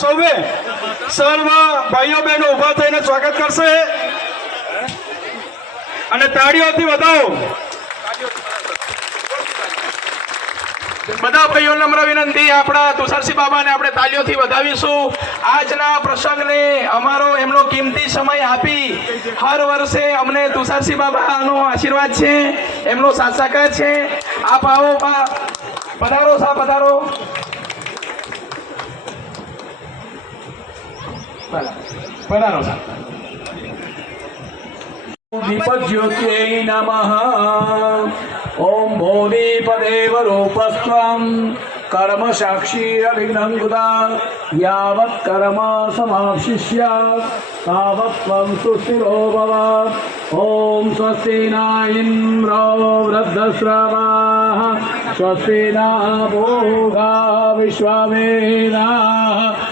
સૌએ સર્વ ભાઈઓ બહેનો ઉભા થઈને સ્વાગત કરશે અને તાળીઓથી વધાવો. બધા ભાઈઓ નમ્ર વિનંતી, આપણા તુષારસિંહ બાબાને આપણે તાળીઓથી વધાવીશું. આજના પ્રસંગને અમારો એમનો કિંમતી સમય આપી હર વર્ષે અમને તુષારસિંહ બાબાનો આશીર્વાદ છે, એમનો સાથ સહકાર છે. આપ આવો, પધારો સા પધારો. પધારો સા. દીપજ્યોત્यै નમઃ. ઓમ ભોધિપદેવ રૂપસ્ત્વં કર્મ સાક્ષી અવિઘ્नं કુદા યાવત કર્મ સમાપ્સ્યાત તાવત ત્વં સુસ્થિરો ભવ. ઓમ સ્વસ્તિ ન ઇન્દ્રો વૃદ્ધશ્રવાः સ્વસ્તિ ન પૂષા વિશ્વવેદાः